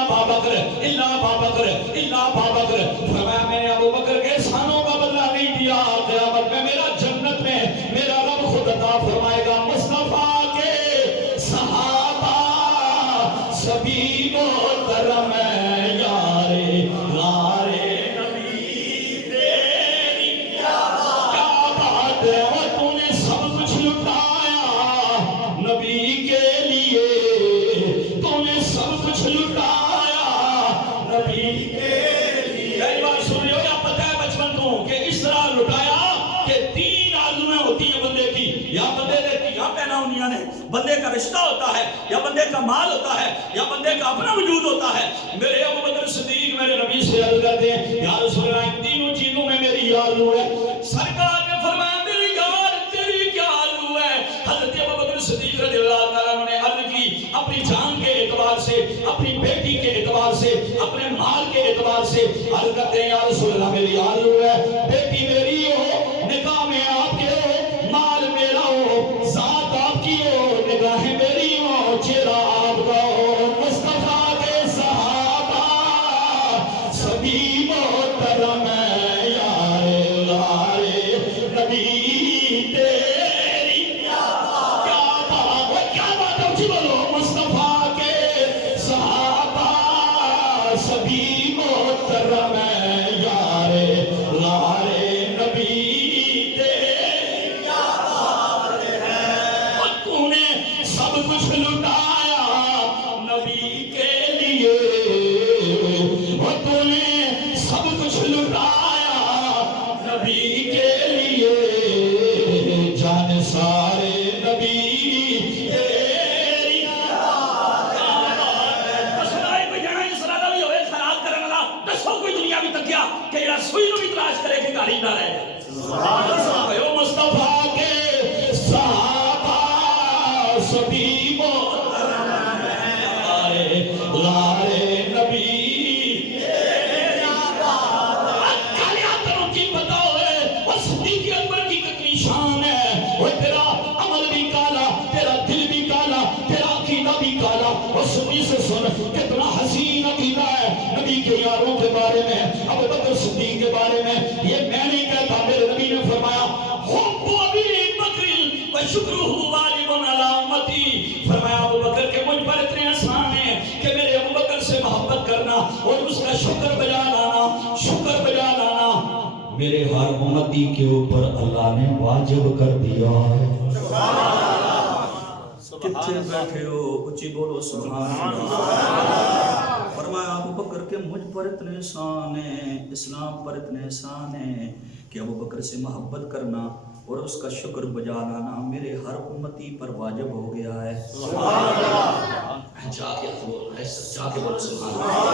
अबू बकर, इल्ला अबू बकर, इल्ला अबू बकर। फरमाया मैंने अबू बकर के एहसानों का बदला नहीं दिया, क़यामत में मेरा जन्नत में मेरा रब खुद अता फरमाएगा। मुस्तफा के सहाबा सभी मोहतरम है यारे यारे नबी तेरी क्या बात है। और तूने सब कुछ लुटाया नबी के लिए, तूने सब कुछ लुटाया नबी के लिए। कई बार सुन लियो या पता है बचपन को कि इस तरह लुटाया कि 3 आज़ुएं होती हैं बंदे की, या बंदे ने तियां पहना उन्हीं ने, बंदे का रिश्ता होता है, या बंदे का माल होता है, या बंदे का अपना वजूद होता है। मेरे अबू बकर सिद्दीक मेरे नबी से अर्ज़ करते हैं या रसूल अल्लाह इन तीनों चीजों में मेरी आरज़ू है। सरकार ने फरमाया मेरी यार तेरी क्या आरज़ू है। हज़रत अबू बकर सिद्दीक रज़ियल्लाहु तआला अन्हु ने अर्ज़ की अपनी जान के एतबार से, अपनी बेटी के एतबार से, अपने माल के एतबार से अर्ज़ करते हैं या रसूल अल्लाह मेरी आरज़ू है बेटी मेरी हो, निकाह में आपके हो, माल मेरा हो, ज़ात आपकी हो, निगाहें मेरी हो, चेहरा आपका हो। मुस्तफा के सहाबा सभी मोहतरम है यारे यारे नबी तेरी क्या बात है, क्या बात है, जी बोलो। मुस्तफा के सहाबा सभी मोहतरम है यारे यारे नबी तेरी क्या बात है। और तूने सब कुछ लुटाया नबी के लिए, और तूने सब कुछ लुटाया नबी के लिए। जान सारे नबी तेरी क्या बात है। कसनाए कोई जाना इस रादा भी होए खराब करने वाला दसो कोई दुनिया भी तकिया कि जेड़ा सुई नु भी तलाश करे कि गाड़ी ना रहे। सुभान अल्लाह। मुस्तफा के सहाबा सभी मोहतरम है यारे यारे नबी तेरी बात। कालिया तरों की बताओ है और सिद्दीक़ अकबर की कितनी शान है। और तेरा अमल भी काला, तेरा दिल भी काला, तेरा अकीदा भी काला। और सुनी से सुन कितना हसीन अकीदा है नबी के यारों के बारे में, अबू बकर सिद्दीक के बारे में। ये मैं नहीं कहता, मेरे नबी ने फरमाया हुब्बु अबी बकर व शुक्रुहु वाजिबुन अला उम्मती। फरमाया अबू बकर के मुझ पर इतने आसान है कि मेरे अबू बकर से मोहब्बत करना और उसका शुक्र बजा लाना, शुक्र बजा लाना मेरे हर उम्मती के ऊपर अल्लाह ने वाजिब कर दिया है। कितने बैठे हो ऊंची बोलो सुभान अल्लाह। फरमाया अबू बकर के मुझ पर इतने शान है, इस्लाम पर इतने शान है कि अबू बकर से मोहब्बत करना और उसका शुक्र बजा लाना मेरे हर उम्मती पर वाजिब हो गया है। सुभान अल्लाह। जाके बोलो सुभान अल्लाह।